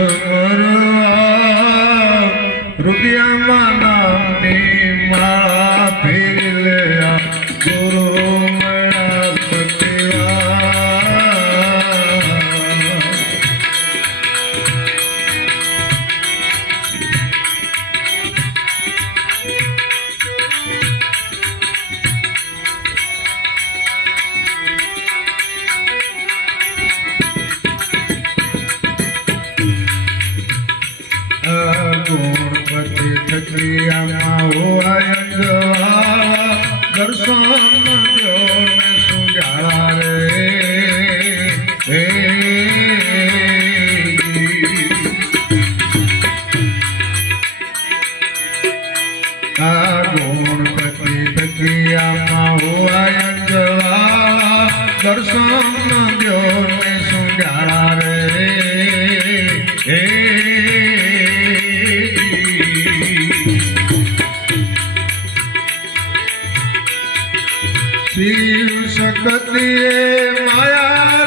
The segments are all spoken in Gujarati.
છોરો રૂપિયામાં આ ગુણપતિ તકિયામાં હોવાય જવા દર્શન દ્યોને સુજાણા રે. હે. શિવ શક્તિએ માયા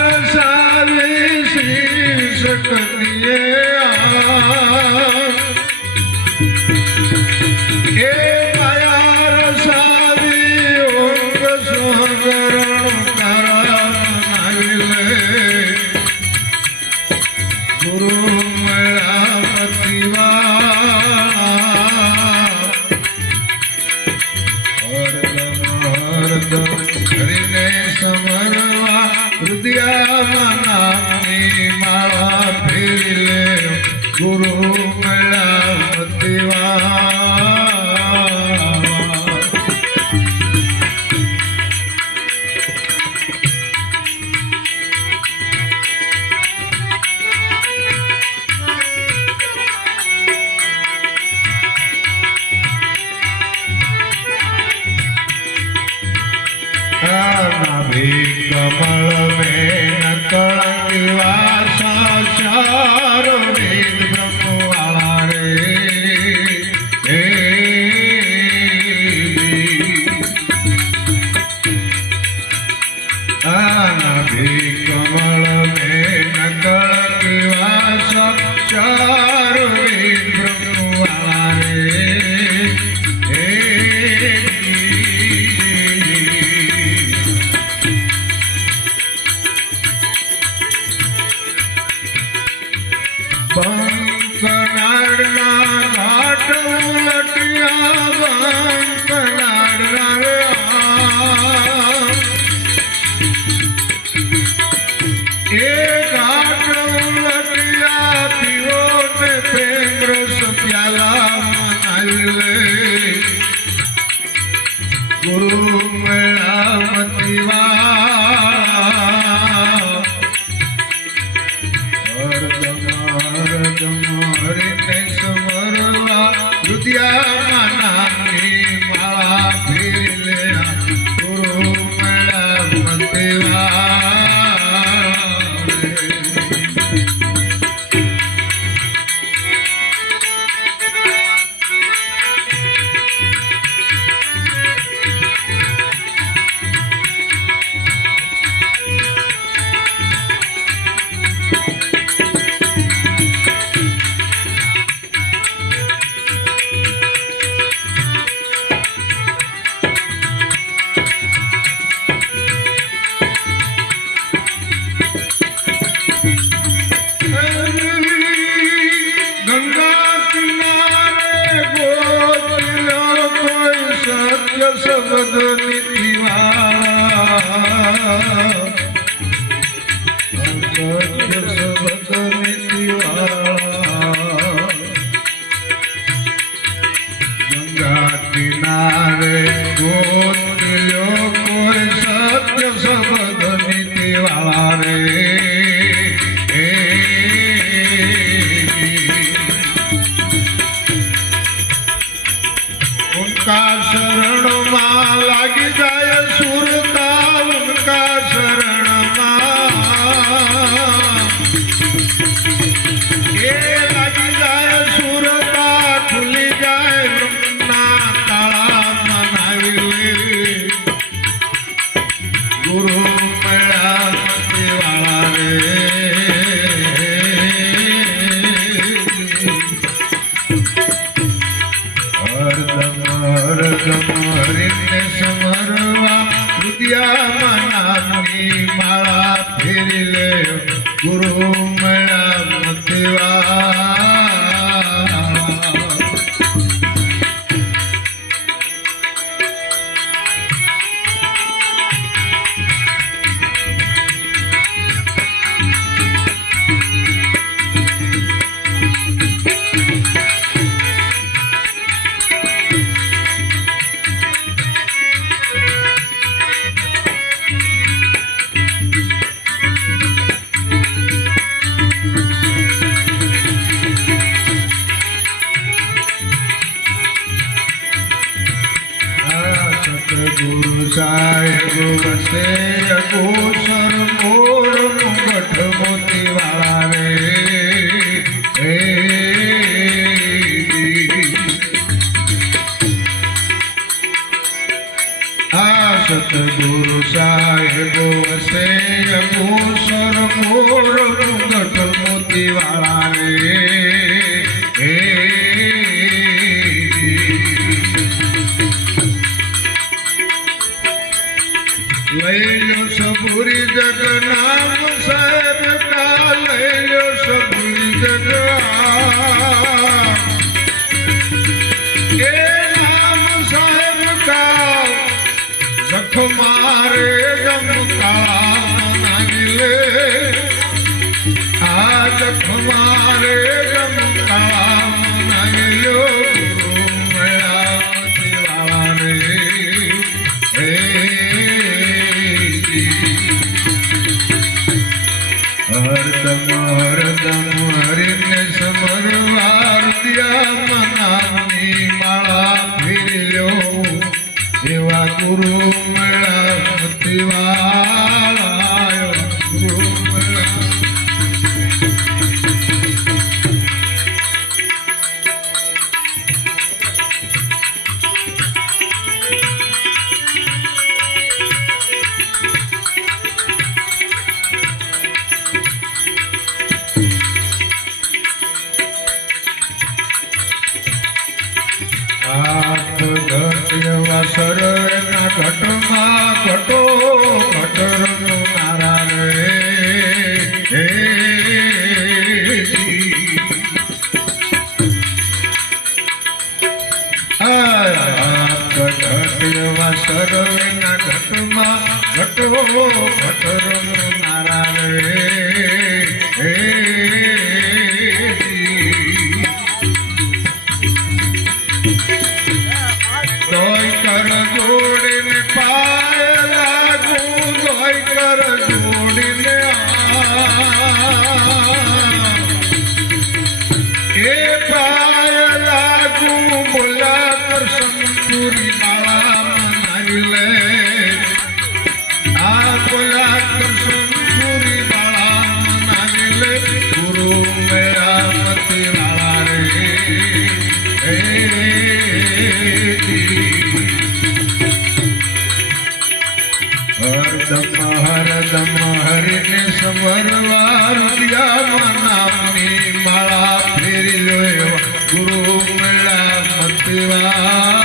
હૃદયા ગુરુ હારો વેદ બ્રહ્મવાળા રે કમળ મેં નકળ કેવા સચ્ચા ઘાટ ઉલટિયા બંધના ગગન દિવા Yeah. ગુરુ સાહેબ વસે ગોસર મોર મુગઠ મોતીવાળા રે સદગુરુ સાહેબ વસે અમુસર મોર ઘટ મોતી વાળા રે લઈ લો સબુરી જગનામ સાહેબ કા લો સબુરી જગ મારે જમકા નાગલે આ જખ મારે જમકા નાગલ્યો હરદમ હરદમ હરિને સમરવા રૂપિયા મનાની માળા એવા ગુરુ મતિવાળા ગુરુ મળ્યા ઘટ્યવા સરના ઘટમાં ઘટો ઘટરનો નારા રે ઘટ્યવા સરના ઘટમાં ઘટો ઘટરનો નારા રે, હે કરશન પૂરી માળા મનાવી લે. હરદમ હરદમ હરિને સમરવા રૂપિયામાં નામની માળા ફેરી લો ગુરુ મેળા મતવા